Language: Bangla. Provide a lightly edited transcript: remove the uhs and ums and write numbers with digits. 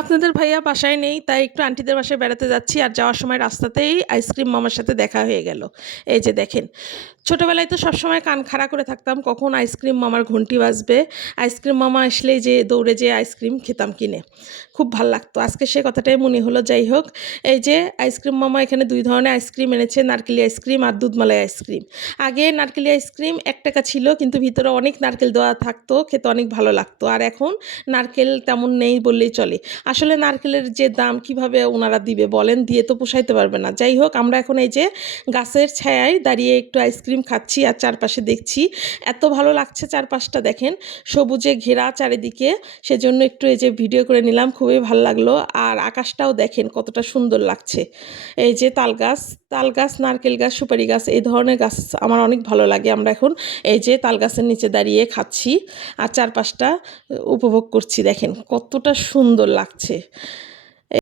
আপনাদের ভাইয়া বাসায় নেই, তাই একটু আন্টিদের বাসায় বেড়াতে যাচ্ছি। আর যাওয়ার সময় রাস্তাতেই আইসক্রিম মামার সাথে দেখা হয়ে গেল। এই যে দেখেন, ছোটোবেলায় তো সবসময় কান খাড়া করে থাকতাম কখন আইসক্রিম মামার ঘন্টি বাজবে। আইসক্রিম মামা আসলেই যে দৌড়ে যেয়ে আইসক্রিম খেতাম কিনে, খুব ভাল লাগতো। আজকে সে কথাটাই মনে হলো। যাই হোক, এই যে আইসক্রিম মামা এখানে দুই ধরনের আইসক্রিম এনেছে, নারকেলি আইসক্রিম আর দুধমালাই আইসক্রিম। আগে নারকেলি আইসক্রিম 1 টাকা ছিল, কিন্তু ভিতরে অনেক নারকেল দেওয়া থাকতো, খেতে অনেক ভালো লাগতো। আর এখন নারকেল তেমন নেই বললেই চলে। আসলে নারকেলের যে দাম কিভাবে ওনারা দিবে বলেন, দিয়ে তো পোষাইতে পারবে না। যাই হোক, আমরা এখন এই যে গাছের ছায়ায় দাঁড়িয়ে একটু আইসক্রিম খাচ্ছি আর চারপাশে দেখছি। এত ভালো লাগছে চারপাশটা, দেখেন সবুজে ঘেরা চারিদিকে। সেজন্য একটু এই যে ভিডিও করে নিলাম, খুবই ভালো লাগলো। আর আকাশটাও দেখেন কতটা সুন্দর লাগছে। এই যে তাল গাছ, নারকেল গাছ, সুপারি গাছ, এই ধরনের গাছ আমার অনেক ভালো লাগে। আমরা এখন এই যে তাল গাছের নিচে দাঁড়িয়ে খাচ্ছি আর চারপাশটা উপভোগ করছি। দেখেন কতটা সুন্দর লাগছে।